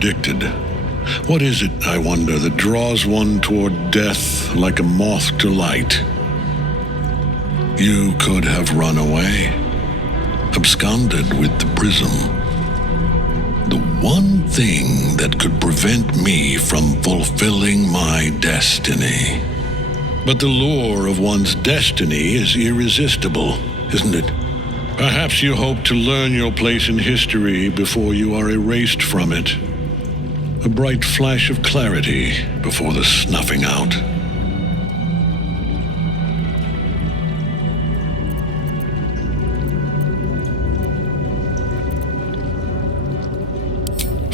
predicted. What is it, I wonder, that draws one toward death like a moth to light? You could have run away, absconded with the prism. The one thing that could prevent me from fulfilling my destiny. But the lure of one's destiny is irresistible, isn't it? Perhaps you hope to learn your place in history before you are erased from it. A bright flash of clarity before the snuffing out.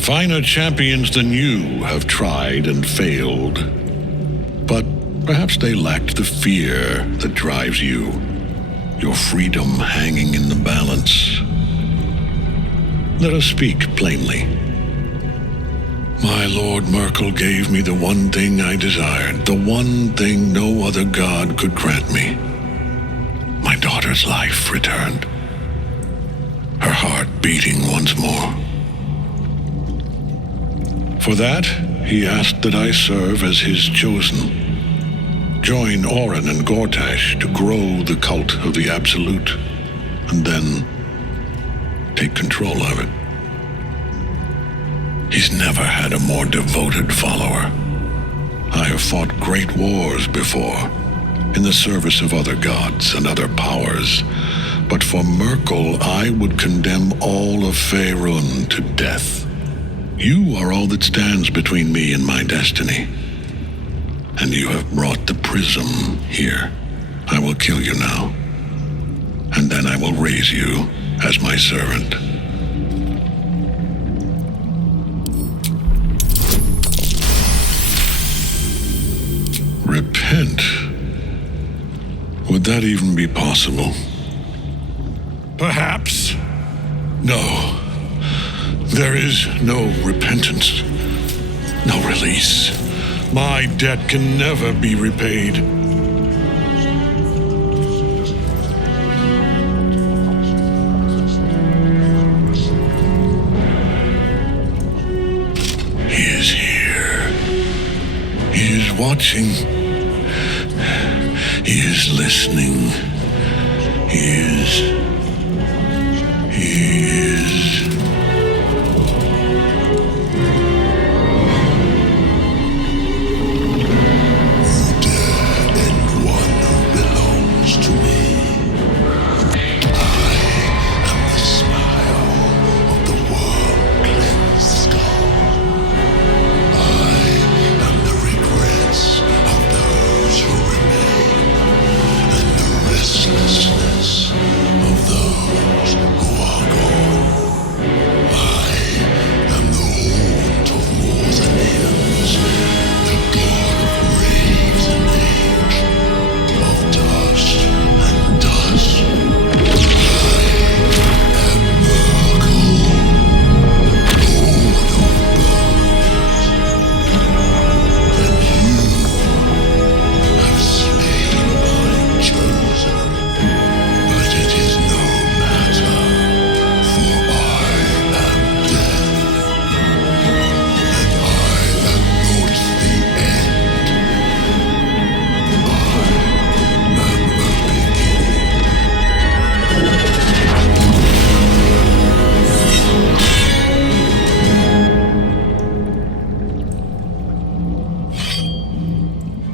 Finer champions than you have tried and failed. But perhaps they lacked the fear that drives you. Your freedom hanging in the balance. Let us speak plainly. My Lord Merkel gave me the one thing I desired, the one thing no other god could grant me. My daughter's life returned. Her heart beating once more. For that, he asked that I serve as his chosen. Join Orin and Gortash to grow the cult of the Absolute, and then take control of it. He's never had a more devoted follower. I have fought great wars before, in the service of other gods and other powers, but for Merkel I would condemn all of Faerun to death. You are all that stands between me and my destiny. And you have brought the prism here. I will kill you now. And then I will raise you as my servant. Repent? Would that even be possible? Perhaps. No. There is no repentance. No release. My debt can never be repaid. He is here. He is watching. He is listening. He is...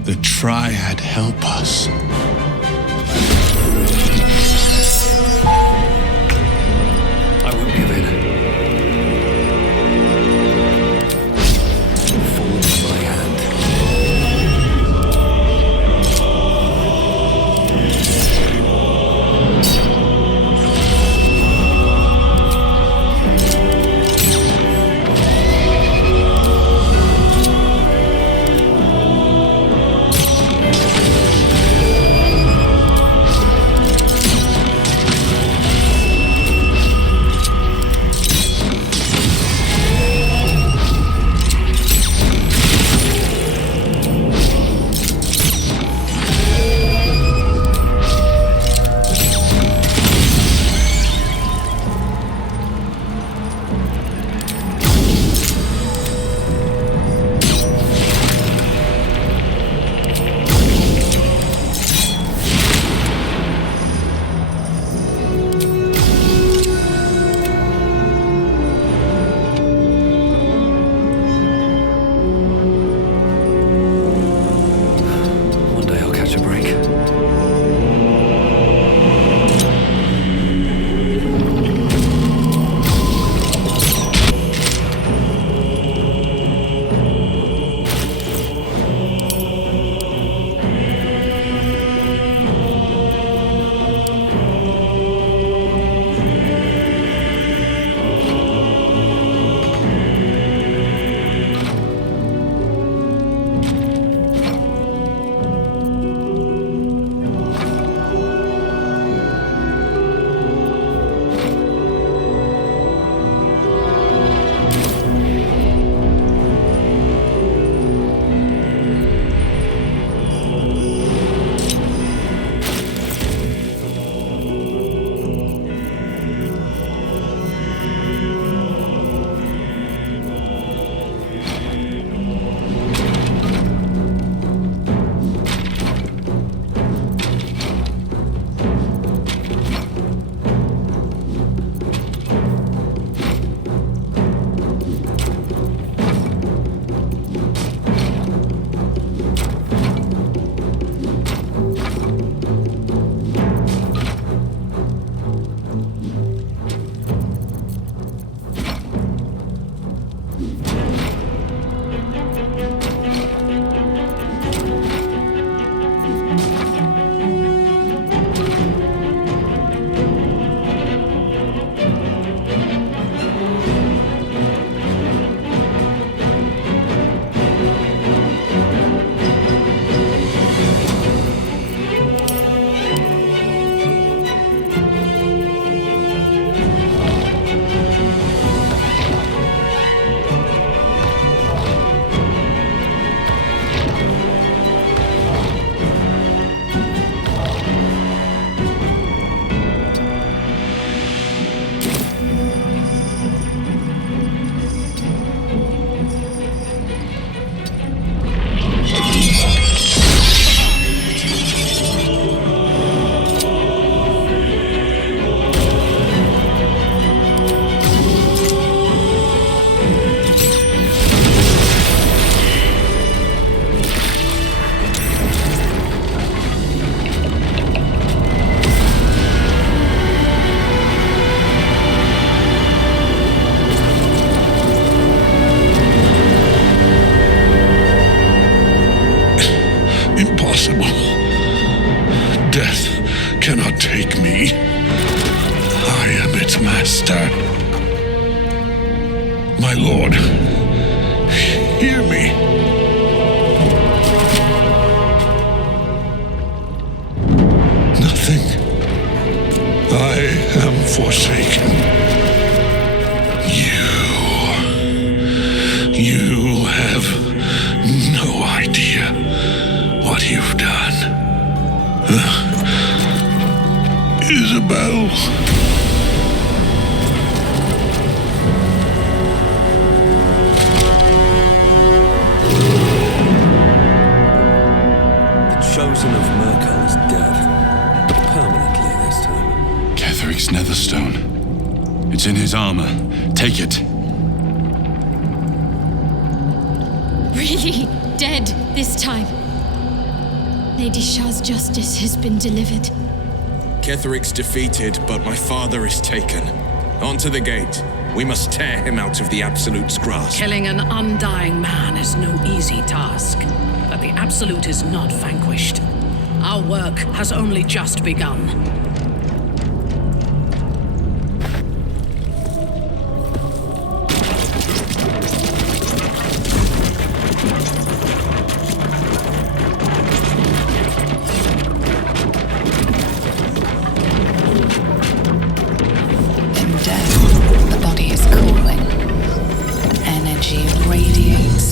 The Triad help us. I won't give in. Fall in my hand. impossible. Death cannot take me. I am its master. My lord, hear me. Nothing. I am forsaken. You have no idea what you've done. Isabel. The chosen of Merkel is dead. Permanently this time. Ketheric's Netherstone. It's in his armor. Take it. Really dead this time. Lady Shah's justice has been delivered. Ketheric's defeated, but my father is taken. On to the gate. We must tear him out of the Absolute's grasp. Killing an undying man is no easy task, but the Absolute is not vanquished. Our work has only just begun.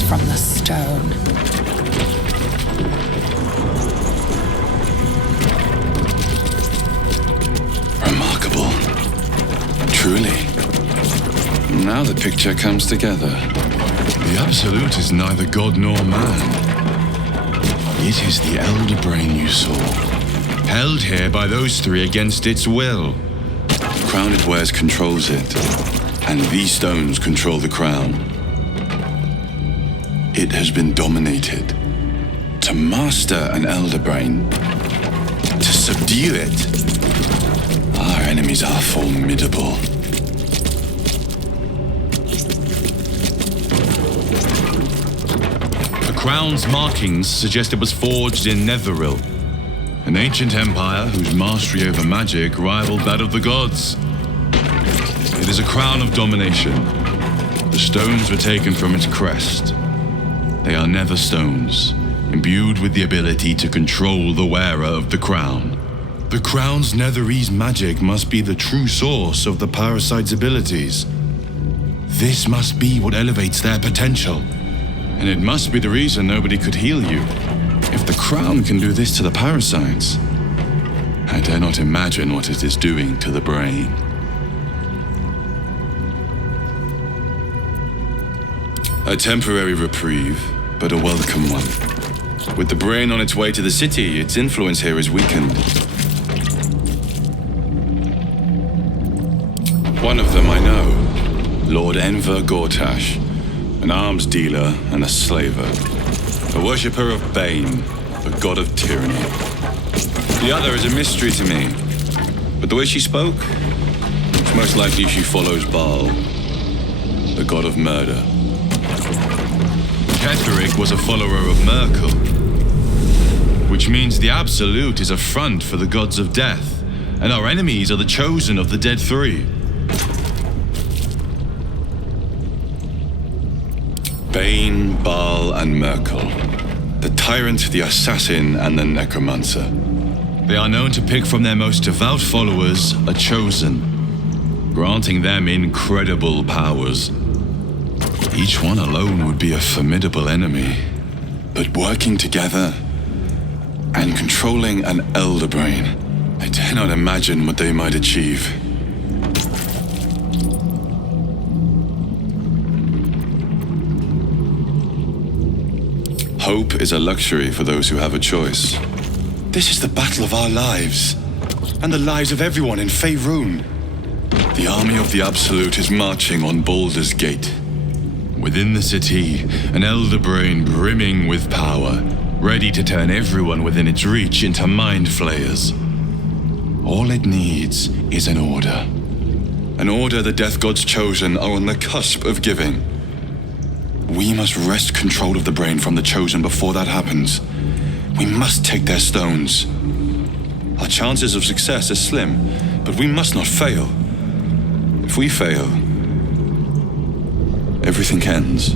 From the stone. Remarkable. Truly. Now the picture comes together. The Absolute is neither god nor man. It is the Elder Brain you saw, held here by those three against its will. The crown it wears controls it, and these stones control the crown. It has been dominated. To master an Elder Brain, to subdue it, our enemies are formidable. The crown's markings suggest it was forged in Netheril, an ancient empire whose mastery over magic rivaled that of the gods. It is a crown of domination. The stones were taken from its crest. They are nether stones, imbued with the ability to control the wearer of the crown. The crown's netherese magic must be the true source of the parasite's abilities. This must be what elevates their potential. And it must be the reason nobody could heal you. If the crown can do this to the parasites, I dare not imagine what it is doing to the brain. A temporary reprieve, but a welcome one. With the brain on its way to the city, its influence here is weakened. One of them I know, Lord Enver Gortash, an arms dealer and a slaver, a worshipper of Bane, a god of tyranny. The other is a mystery to me, but the way she spoke, it's most likely she follows Baal, the god of murder. Ketheric was a follower of Merkel, which means the Absolute is a front for the gods of death, and our enemies are the chosen of the Dead Three. Bane, Baal, and Merkel. The tyrant, the assassin, and the necromancer. They are known to pick from their most devout followers a chosen, granting them incredible powers. Each one alone would be a formidable enemy, but working together and controlling an Elder Brain, I dare not imagine what they might achieve. Hope is a luxury for those who have a choice. This is the battle of our lives, and the lives of everyone in Faerun. The army of the Absolute is marching on Baldur's Gate. Within the city, an Elder Brain brimming with power, ready to turn everyone within its reach into mind flayers. All it needs is an order. An order the Death Gods chosen are on the cusp of giving. We must wrest control of the brain from the chosen before that happens. We must take their stones. Our chances of success are slim, but we must not fail. If we fail, everything ends.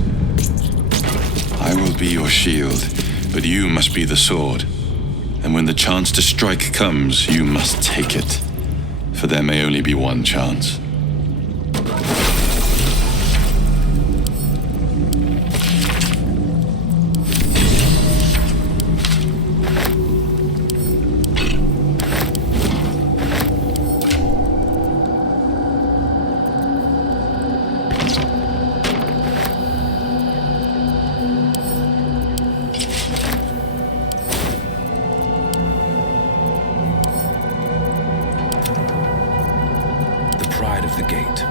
I will be your shield, but you must be the sword. And when the chance to strike comes, you must take it. For there may only be one chance. Of the gate.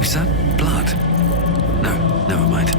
Is that blood? No, never mind.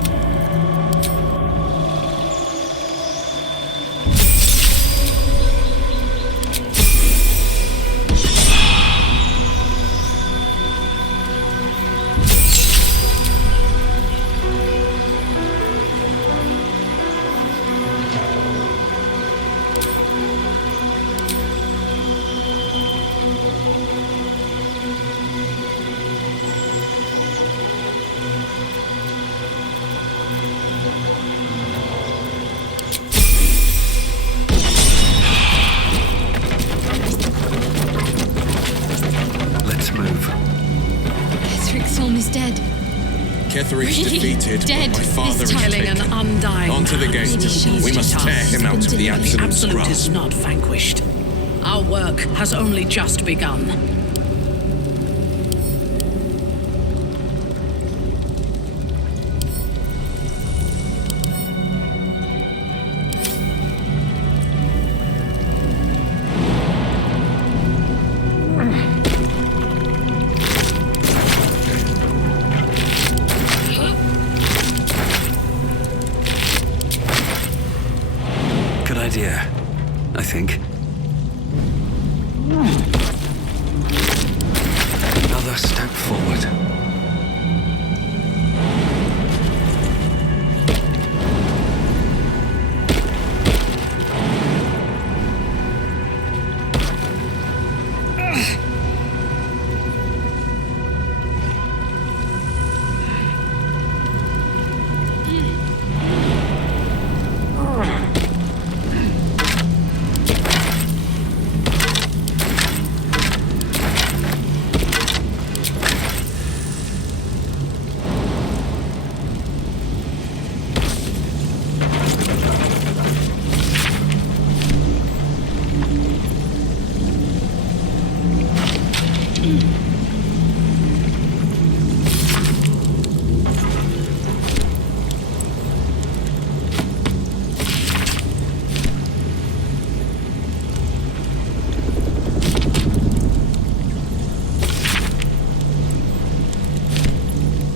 Ketheric's Really defeated, dead but my father this is time. Killing taken. an undying Onto the man gate. is no We easy must task. tear him out of the The Absolute's Absolute is grasp. not vanquished. Our work has only just begun. Good idea, I think. Another step forward.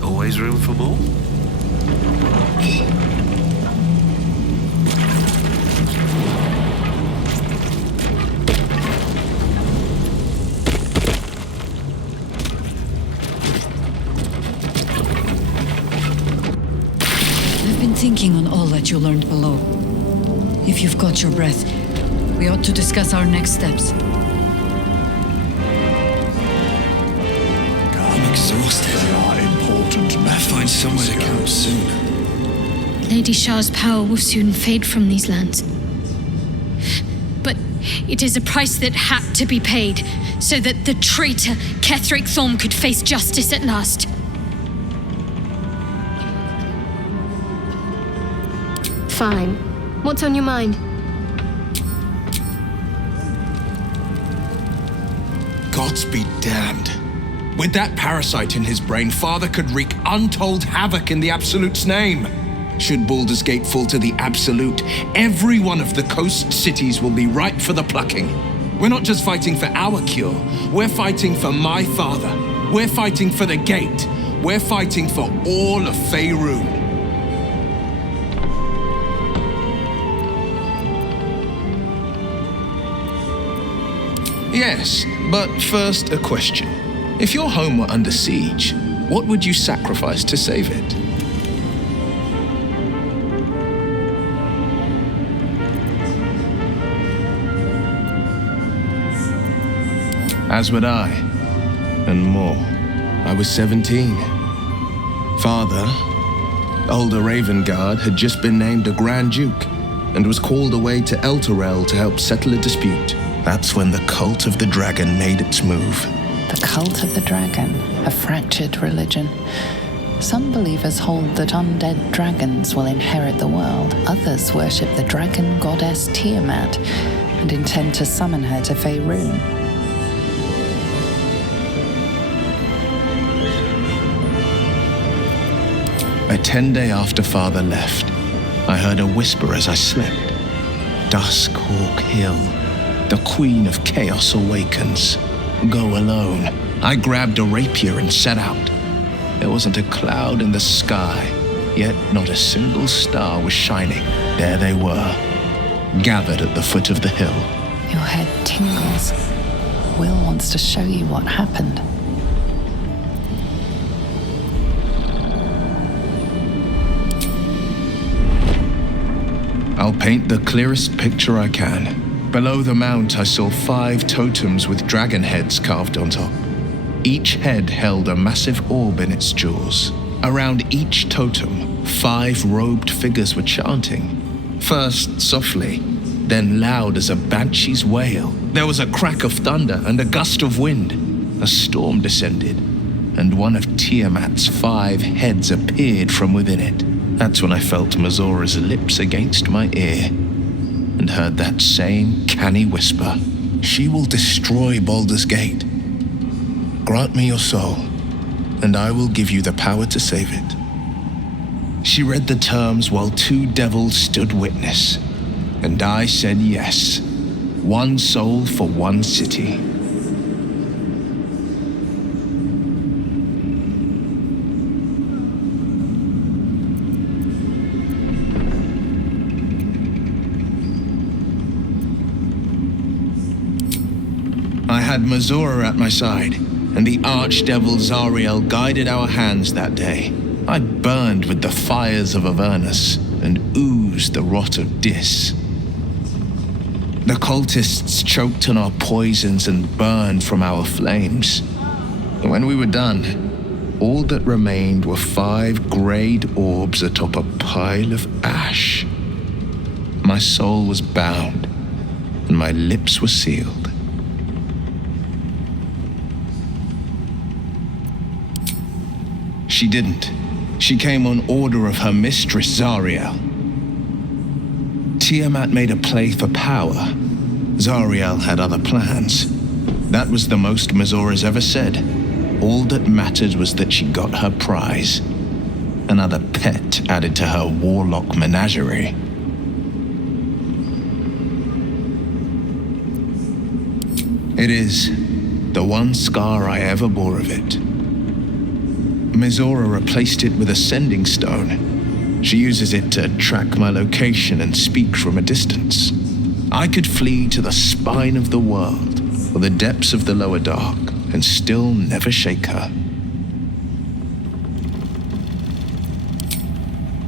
Always room for more? I've been thinking on all that you learned below. If you've got your breath, we ought to discuss our next steps. I'm exhausted. There are important matters. Find somewhere to camp soon. Lady Shah's power will soon fade from these lands. But it is a price that had to be paid so that the traitor Ketheric Thorm could face justice at last. Fine. What's on your mind? Gods be damned. With that parasite in his brain, Father could wreak untold havoc in the Absolute's name. Should Baldur's Gate fall to the Absolute, every one of the coast cities will be ripe for the plucking. We're not just fighting for our cure, we're fighting for my father. We're fighting for the Gate. We're fighting for all of Faerun. Yes, but first a question. If your home were under siege, what would you sacrifice to save it? As would I, and more. I was 17. Father, older Ravengard, had just been named a Grand Duke and was called away to Elturel to help settle a dispute. That's when the cult of the dragon made its move. The cult of the dragon, a fractured religion. Some believers hold that undead dragons will inherit the world. Others worship the dragon goddess Tiamat and intend to summon her to Faerun. A 10-day after Father left, I heard a whisper as I slept. Duskhawk Hill, the Queen of Chaos awakens. Go alone. I grabbed a rapier and set out. There wasn't a cloud in the sky, yet not a single star was shining. There they were, gathered at the foot of the hill. Your head tingles. Will wants to show you what happened. I'll paint the clearest picture I can. Below the mount, I saw 5 totems with dragon heads carved on top. Each head held a massive orb in its jaws. Around each totem, 5 robed figures were chanting. First softly, then loud as a banshee's wail. There was a crack of thunder and a gust of wind. A storm descended, and one of Tiamat's 5 heads appeared from within it. That's when I felt Mazora's lips against my ear and heard that same canny whisper. She will destroy Baldur's Gate. Grant me your soul, and I will give you the power to save it. She read the terms while 2 devils stood witness, and I said yes. 1 soul for 1 city. I had Mazora at my side, and the archdevil Zariel guided our hands that day. I burned with the fires of Avernus and oozed the rot of Dis. The cultists choked on our poisons and burned from our flames. When we were done, all that remained were 5 greyed orbs atop a pile of ash. My soul was bound, and my lips were sealed. She didn't. She came on order of her mistress, Zariel. Tiamat made a play for power. Zariel had other plans. That was the most Mazora's ever said. All that mattered was that she got her prize. Another pet added to her warlock menagerie. It is the one scar I ever bore of it. Mazora replaced it with a sending stone. She uses it to track my location and speak from a distance. I could flee to the spine of the world or the depths of the lower dark and still never shake her.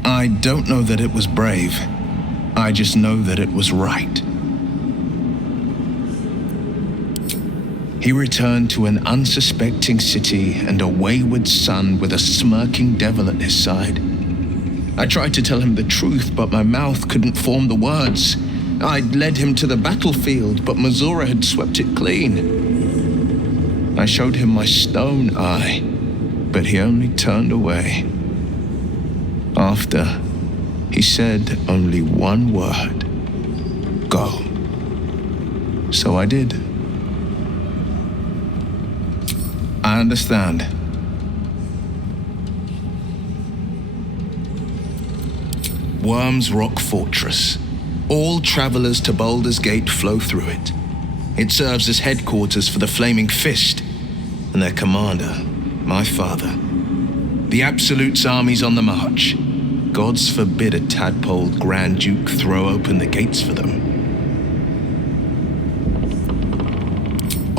I don't know that it was brave. I just know that it was right. He returned to an unsuspecting city and a wayward son with a smirking devil at his side. I tried to tell him the truth, but my mouth couldn't form the words. I'd led him to the battlefield, but Mazora had swept it clean. I showed him my stone eye, but he only turned away. After, he said only one word: go. So I did. I understand. Worm's Rock Fortress. All travelers to Baldur's Gate flow through it. It serves as headquarters for the Flaming Fist and their commander, my father. The Absolute's army's on the march. Gods forbid a tadpole Grand Duke throw open the gates for them.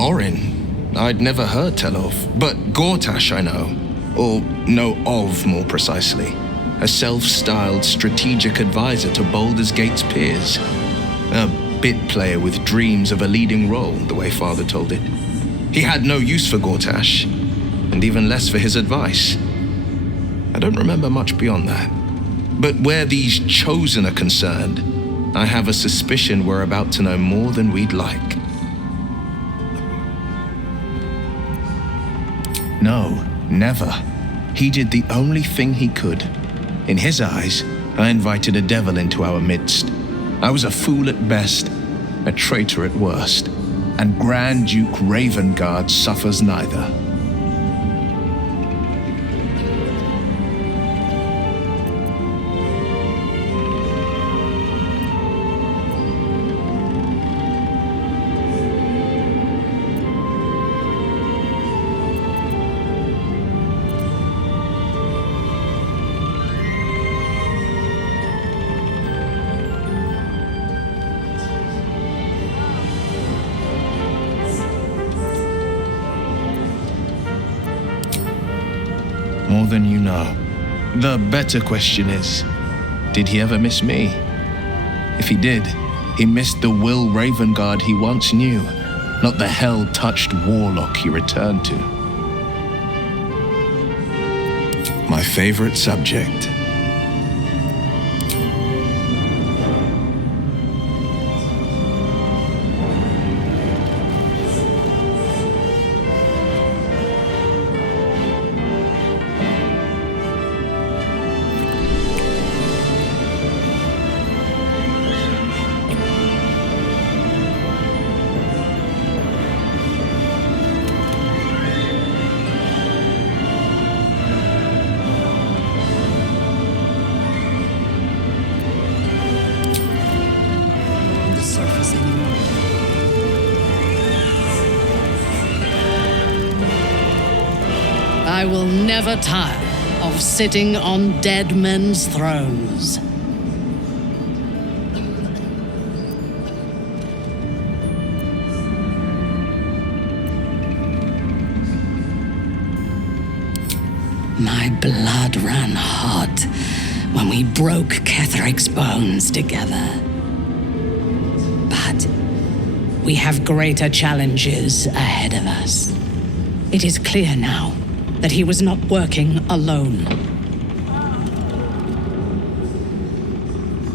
Orin, I'd never heard tell of, but Gortash I know, or know of more precisely. A self-styled strategic advisor to Baldur's Gate's peers. A bit player with dreams of a leading role, the way Father told it. He had no use for Gortash, and even less for his advice. I don't remember much beyond that. But where these Chosen are concerned, I have a suspicion we're about to know more than we'd like. No, never. He did the only thing he could. In his eyes, I invited a devil into our midst. I was a fool at best, a traitor at worst, and Grand Duke Ravengard suffers neither. More than you know. The better question is, did he ever miss me? If he did, he missed the Will Ravengard he once knew, not the hell-touched warlock he returned to. My favorite subject. I will never tire of sitting on dead men's thrones. My blood ran hot when we broke Kethric's bones together. But we have greater challenges ahead of us. It is clear now that he was not working alone.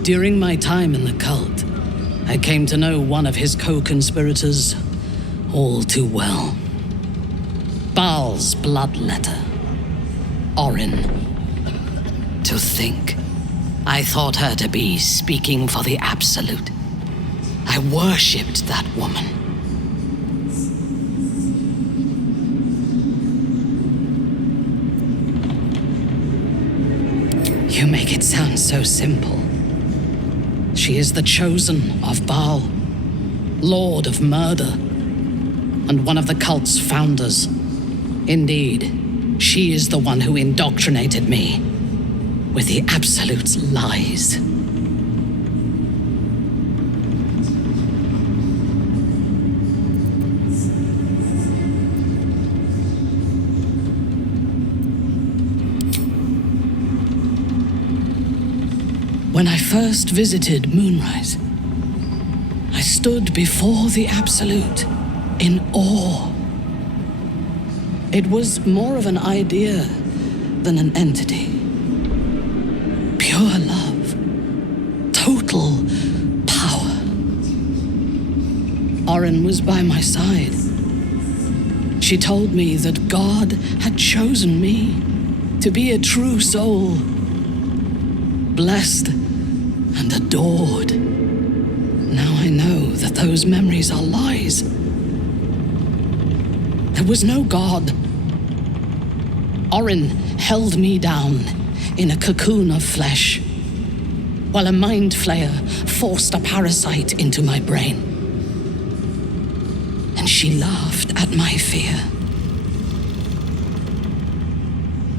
During my time in the cult, I came to know one of his co-conspirators all too well. Baal's bloodletter, Orin. To think, I thought her to be speaking for the Absolute. I worshipped that woman. You make it sound so simple. She is the chosen of Baal, Lord of Murder, and one of the cult's founders. Indeed, she is the one who indoctrinated me with the Absolute's lies. When I first visited Moonrise, I stood before the Absolute in awe. It was more of an idea than an entity. Pure love, total power. Orin was by my side. She told me that God had chosen me to be a true soul, blessed and adored. Now I know that those memories are lies. There was no God. Orin held me down in a cocoon of flesh, while a mind flayer forced a parasite into my brain. And she laughed at my fear.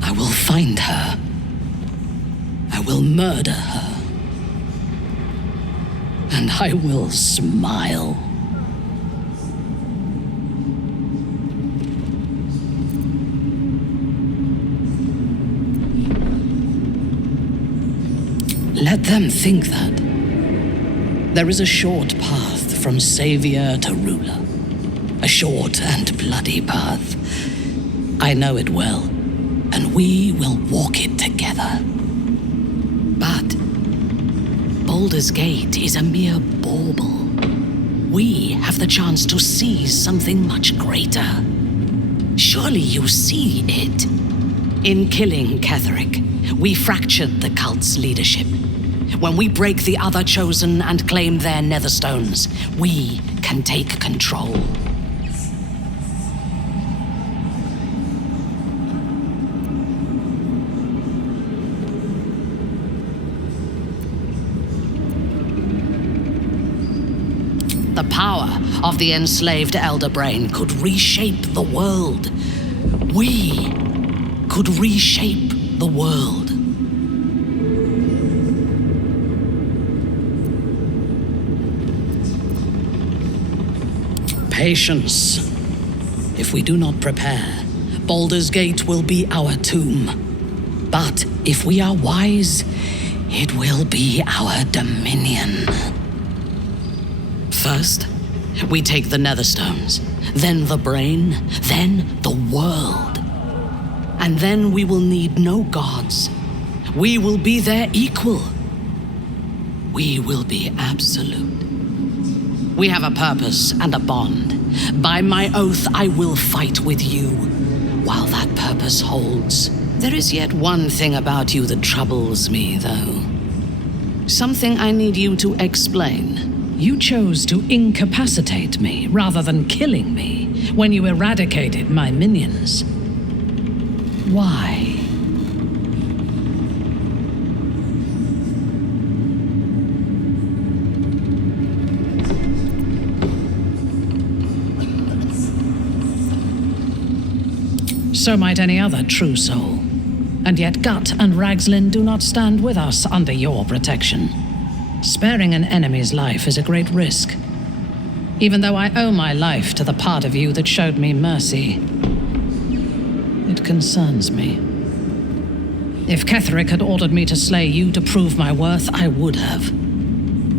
I will find her. I will murder her. And I will smile. Let them think that. There is a short path from savior to ruler. A short and bloody path. I know it well, and we will walk it together. But Baldur's Gate is a mere bauble. We have the chance to seize something much greater. Surely you see it. In killing Ketheric, we fractured the cult's leadership. When we break the other chosen and claim their netherstones, we can take control. The power of the enslaved Elder Brain could reshape the world. We could reshape the world. Patience. If we do not prepare, Baldur's Gate will be our tomb. But if we are wise, it will be our dominion. First, we take the netherstones, then the brain, then the world. And then we will need no gods. We will be their equal. We will be absolute. We have a purpose and a bond. By my oath, I will fight with you while that purpose holds. There is yet one thing about you that troubles me, though. Something I need you to explain. You chose to incapacitate me rather than killing me when you eradicated my minions. Why? So might any other true soul. And yet Gut and Ragslin do not stand with us under your protection. Sparing an enemy's life is a great risk. Even though I owe my life to the part of you that showed me mercy, it concerns me. If Ketheric had ordered me to slay you to prove my worth, I would have.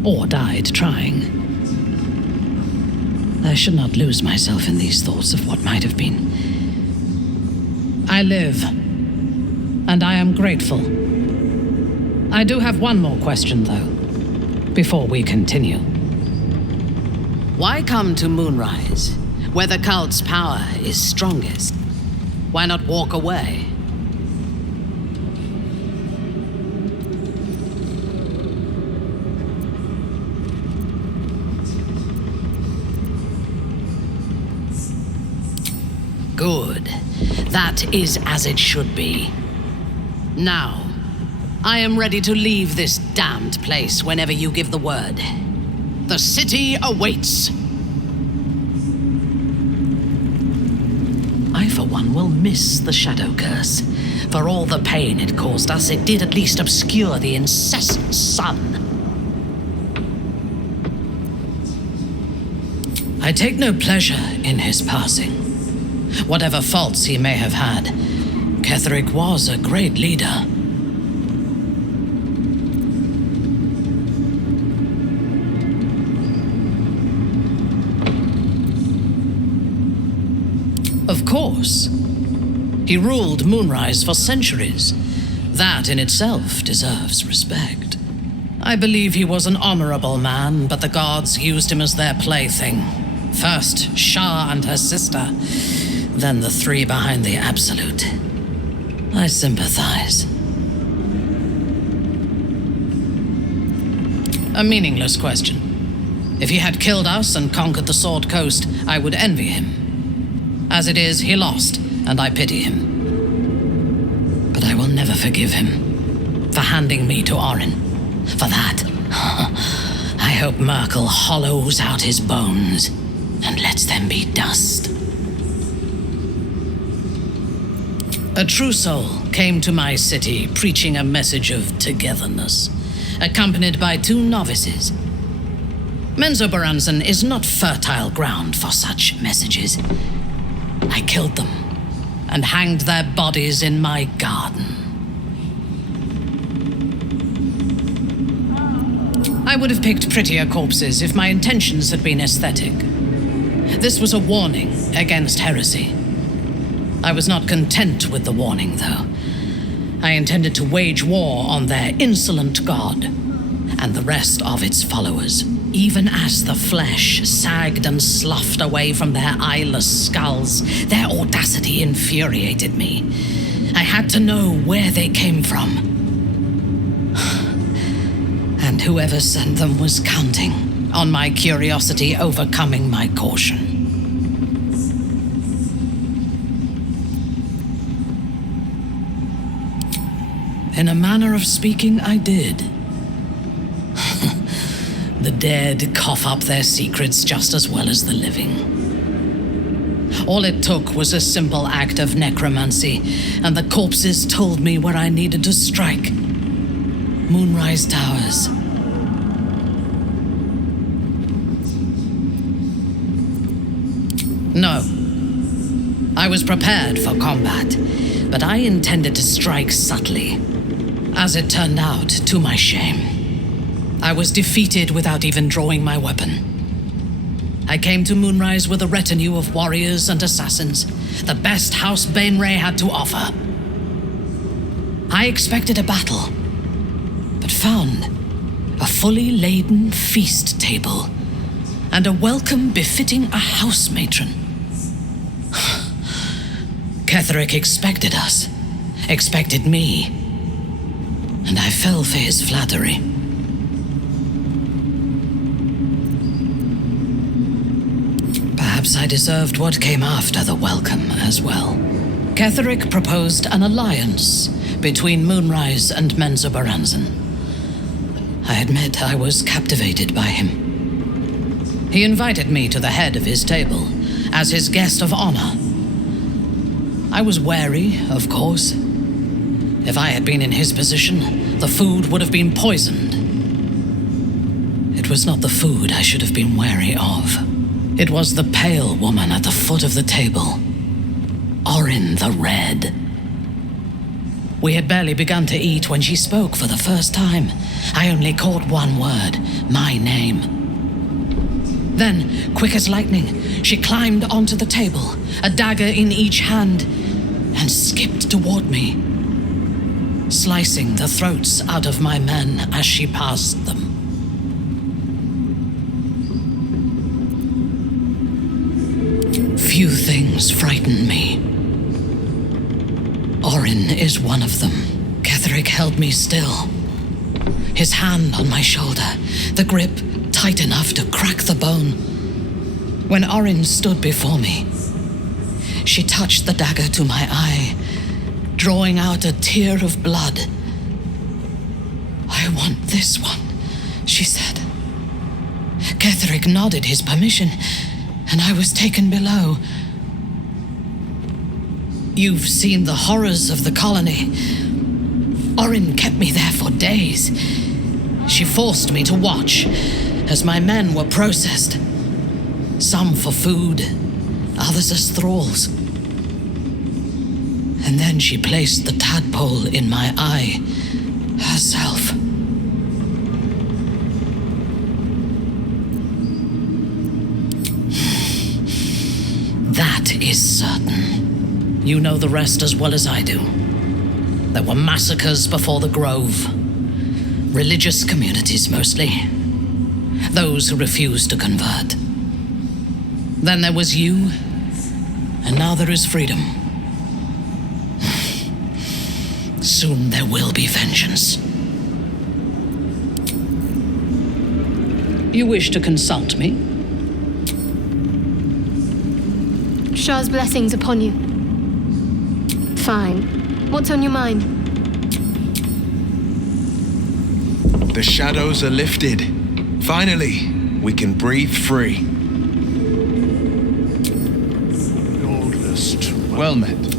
Or died trying. I should not lose myself in these thoughts of what might have been. I live, and I am grateful. I do have one more question, though, before we continue. Why come to Moonrise, where the cult's power is strongest? Why not walk away? Good. That is as it should be. Now, I am ready to leave this damned place whenever you give the word. The city awaits. I, for one, will miss the Shadow Curse. For all the pain it caused us, it did at least obscure the incessant sun. I take no pleasure in his passing. Whatever faults he may have had, Ketheric was a great leader. Of course. He ruled Moonrise for centuries. That in itself deserves respect. I believe he was an honorable man, but the gods used him as their plaything. First Shah and her sister, then the three behind the Absolute. I sympathize. A meaningless question. If he had killed us and conquered the Sword Coast, I would envy him. As it is, he lost, and I pity him. But I will never forgive him for handing me to Orin. For that, I hope Merkel hollows out his bones and lets them be dust. A true soul came to my city preaching a message of togetherness, accompanied by 2 novices. Menzoberranzan is not fertile ground for such messages. I killed them and hanged their bodies in my garden. I would have picked prettier corpses if my intentions had been aesthetic. This was a warning against heresy. I was not content with the warning, though. I intended to wage war on their insolent god and the rest of its followers, even as the flesh sagged and sloughed away from their eyeless skulls. Their audacity infuriated me. I had to know where they came from. And whoever sent them was counting on my curiosity overcoming my caution. In a manner of speaking, I did. The dead cough up their secrets just as well as the living. All it took was a simple act of necromancy, and the corpses told me where I needed to strike. Moonrise Towers. No. I was prepared for combat, but I intended to strike subtly. As it turned out, to my shame, I was defeated without even drawing my weapon. I came to Moonrise with a retinue of warriors and assassins, the best House Bainray had to offer. I expected a battle, but found a fully laden feast table and a welcome befitting a house matron. Ketheric expected us, expected me, and I fell for his flattery. Perhaps I deserved what came after the welcome as well. Ketheric proposed an alliance between Moonrise and Menzoberranzan. I admit I was captivated by him. He invited me to the head of his table as his guest of honor. I was wary, of course. If I had been in his position, the food would have been poisoned. It was not the food I should have been wary of. It was the pale woman at the foot of the table. Orin the Red. We had barely begun to eat when she spoke for the first time. I only caught one word, my name. Then, quick as lightning, she climbed onto the table, a dagger in each hand, and skipped toward me, slicing the throats out of my men as she passed them. Few things frighten me. Orin is one of them. Ketheric held me still, his hand on my shoulder, the grip tight enough to crack the bone. When Orin stood before me, she touched the dagger to my eye, drawing out a tear of blood. "I want this one," she said. Ketheric nodded his permission, and I was taken below. You've seen the horrors of the colony. Orin kept me there for days. She forced me to watch as my men were processed, some for food, others as thralls. And then she placed the tadpole in my eye herself. That is certain. You know the rest as well as I do. There were massacres before the Grove. Religious communities mostly. Those who refused to convert. Then there was you, and now there is freedom. Soon there will be vengeance. You wish to consult me? Shah's blessings upon you. Fine. What's on your mind? The shadows are lifted. Finally, we can breathe free. Well met.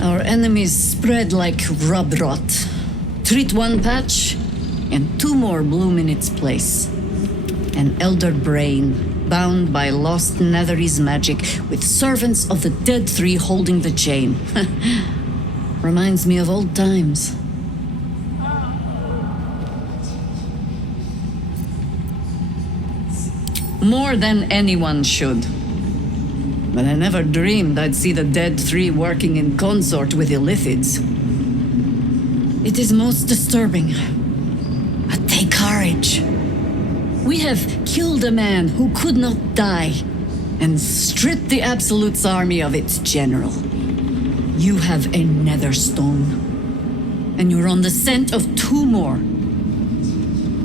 Our enemies spread like rub rot. Treat one patch, and two more bloom in its place. An elder brain, bound by lost Netherese magic, with servants of the dead three holding the chain. Reminds me of old times. More than anyone should. But I never dreamed I'd see the Dead Three working in consort with Illithids. It is most disturbing. But take courage. We have killed a man who could not die and stripped the Absolute's army of its general. You have a nether stone. And you're on the scent of two more.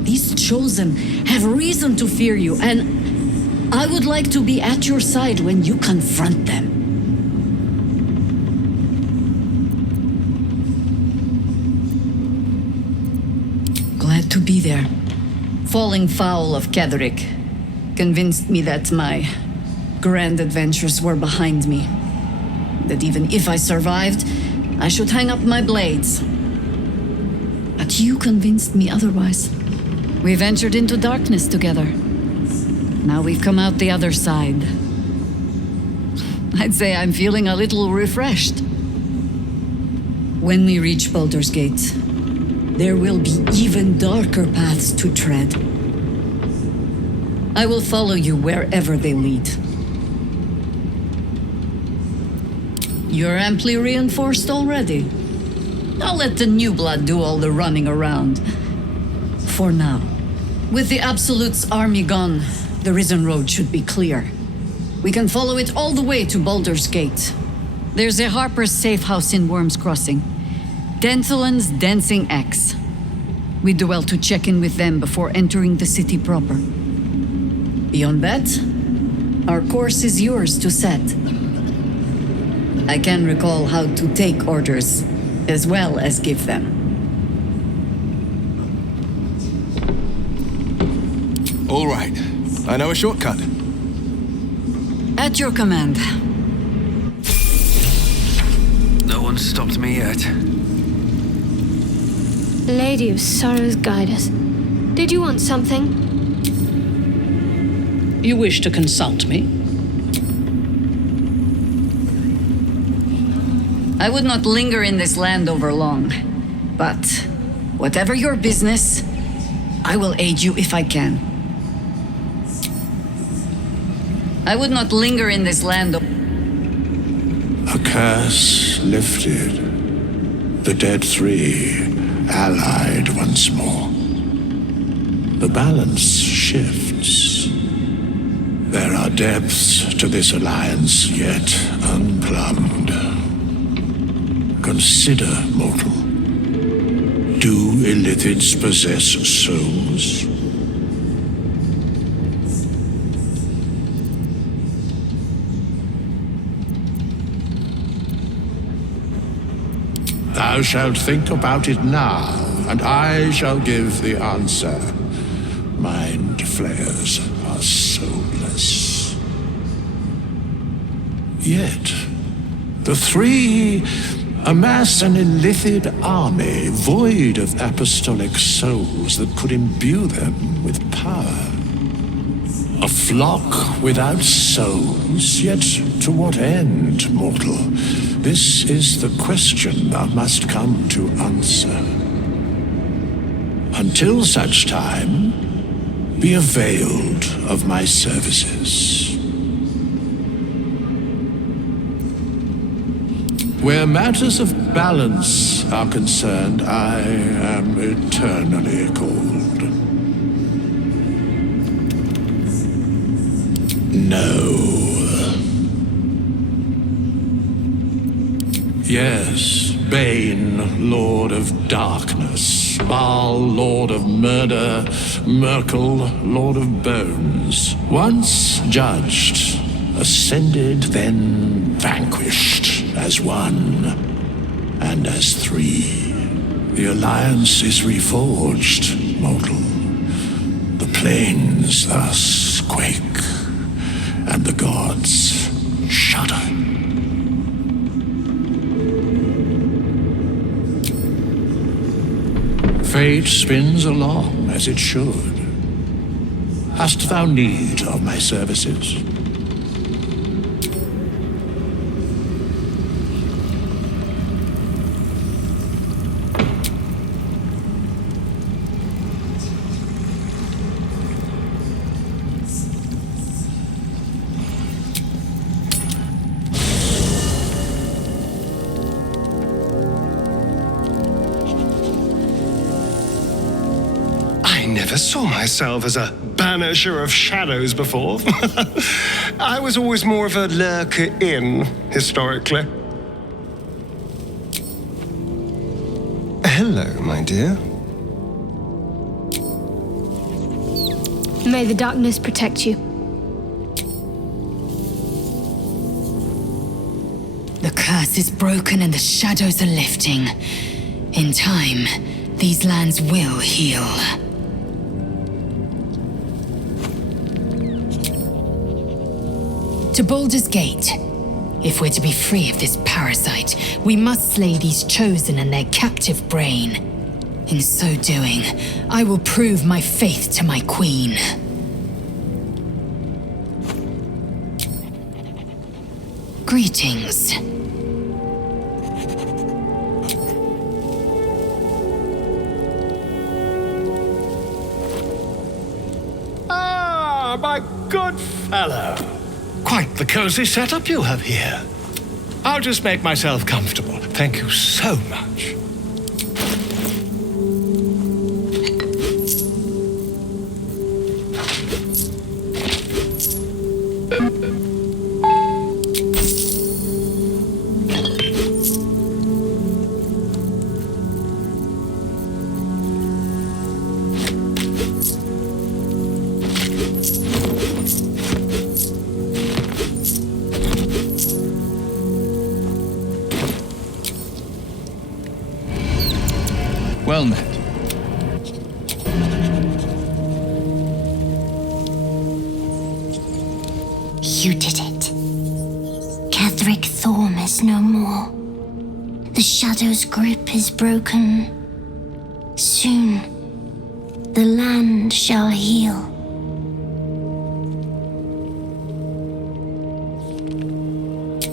These Chosen have reason to fear you, and I would like to be at your side when you confront them. Glad to be there. Falling foul of Ketheric convinced me that my grand adventures were behind me. That even if I survived, I should hang up my blades. But you convinced me otherwise. We ventured into darkness together. Now we've come out the other side. I'd say I'm feeling a little refreshed. When we reach Baldur's Gate, there will be even darker paths to tread. I will follow you wherever they lead. You're amply reinforced already. I'll let the new blood do all the running around. For now. With the Absolute's army gone, the Risen Road should be clear. We can follow it all the way to Baldur's Gate. There's a Harper's safe house in Worm's Crossing. Denthelan's Dancing Axe. We do well to check in with them before entering the city proper. Beyond that, our course is yours to set. I can recall how to take orders, as well as give them. All right. I know a shortcut. At your command. No one's stopped me yet. Lady of Sorrows, guide us. Did you want something? You wish to consult me? I would not linger in this land over long. But, whatever your business, I will aid you if I can. I would not linger in this land. A curse lifted. The Dead Three allied once more. The balance shifts. There are depths to this alliance yet unplumbed. Consider, mortal. Do Illithids possess souls? Thou shalt think about it now, and I shall give the answer. Mind flayers are soulless. Yet, the three amass an Illithid army void of apostolic souls that could imbue them with power. A flock without souls, yet to what end, mortal? This is the question thou must come to answer. Until such time, be availed of my services. Where matters of balance are concerned, I am eternally cold. No. Yes, Bane, Lord of Darkness, Baal, Lord of Murder, Merkel, Lord of Bones. Once judged, ascended, then vanquished as one and as three. The alliance is reforged, mortal. The plains thus quake, and the gods shudder. Fate spins along as it should. Hast thou need of my services? never saw myself as a banisher of shadows before. I was always more of a lurker in, historically. Hello, my dear. May the darkness protect you. The curse is broken and the shadows are lifting. In time, these lands will heal. To Baldur's Gate. If we're to be free of this parasite, we must slay these chosen and their captive brain. In so doing, I will prove my faith to my queen. Greetings. Ah, my good fellow. Quite the cozy setup you have here. I'll just make myself comfortable. Thank you so much. Well met. You did it. Ketheric Thorm is no more. The Shadow's grip is broken. Soon, the land shall heal.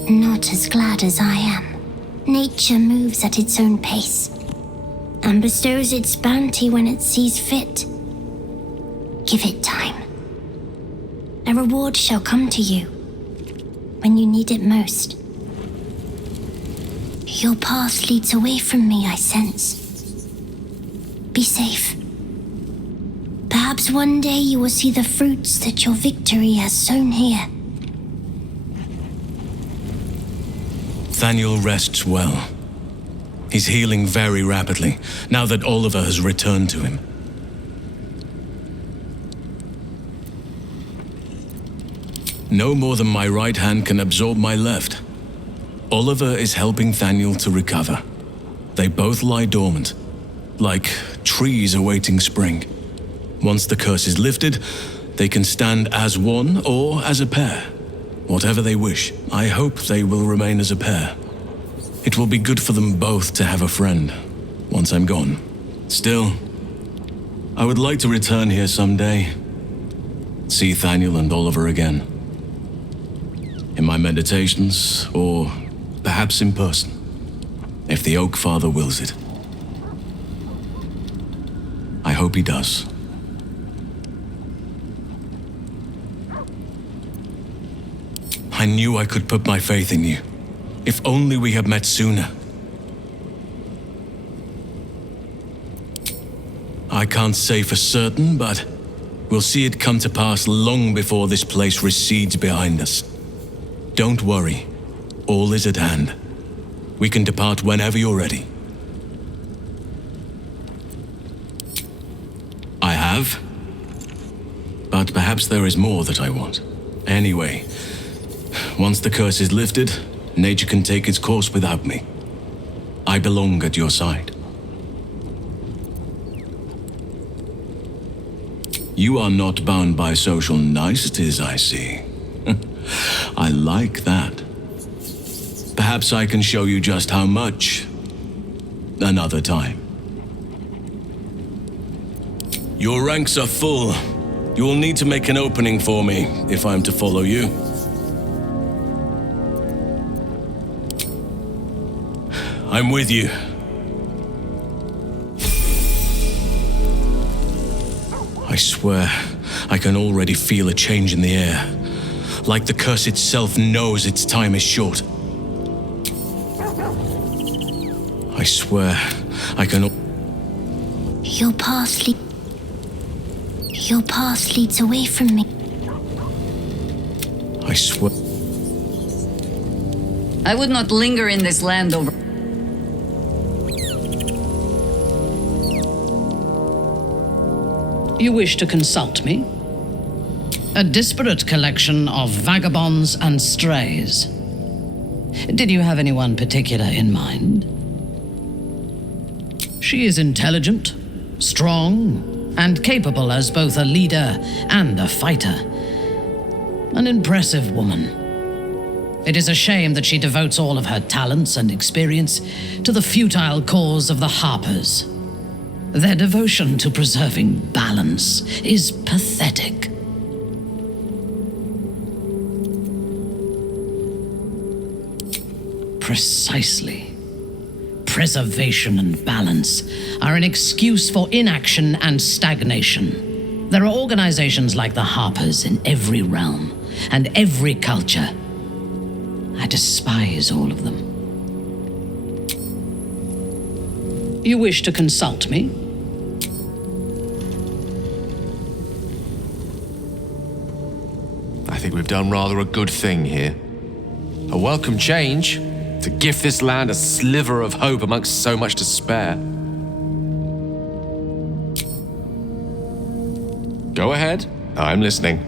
Not as glad as I am. Nature moves at its own pace and bestows its bounty when it sees fit. Give it time. A reward shall come to you when you need it most. Your path leads away from me, I sense. Be safe. Perhaps one day you will see the fruits that your victory has sown here. Thaniel rests well. He's healing very rapidly, now that Oliver has returned to him. No more than my right hand can absorb my left. Oliver is helping Thaniel to recover. They both lie dormant, like trees awaiting spring. Once the curse is lifted, they can stand as one or as a pair. Whatever they wish, I hope they will remain as a pair. It will be good for them both to have a friend, once I'm gone. Still, I would like to return here someday. See Thaniel and Oliver again. In my meditations, or perhaps in person, if the Oak Father wills it. I hope he does. I knew I could put my faith in you. If only we had met sooner. I can't say for certain, but we'll see it come to pass long before this place recedes behind us. Don't worry. All is at hand. We can depart whenever you're ready. I have. But perhaps there is more that I want. Anyway, once the curse is lifted, nature can take its course without me. I belong at your side. You are not bound by social niceties, I see. I like that. Perhaps I can show you just how much another time. Your ranks are full. You will need to make an opening for me if I'm to follow you. I'm with you. I swear, I can already feel a change in the air. Like the curse itself knows its time is short. I swear, I can... Your path leads... Your path leads away from me. I swear. I would not linger in this land over. You wish to consult me? A disparate collection of vagabonds and strays. Did you have anyone particular in mind? She is intelligent, strong, and capable as both a leader and a fighter. An impressive woman. It is a shame that she devotes all of her talents and experience to the futile cause of the Harpers. Their devotion to preserving balance is pathetic. Precisely. Preservation and balance are an excuse for inaction and stagnation. There are organizations like the Harpers in every realm and every culture. I despise all of them. You wish to consult me? I think we've done rather a good thing here. A welcome change to gift this land a sliver of hope amongst so much despair. Go ahead, I'm listening.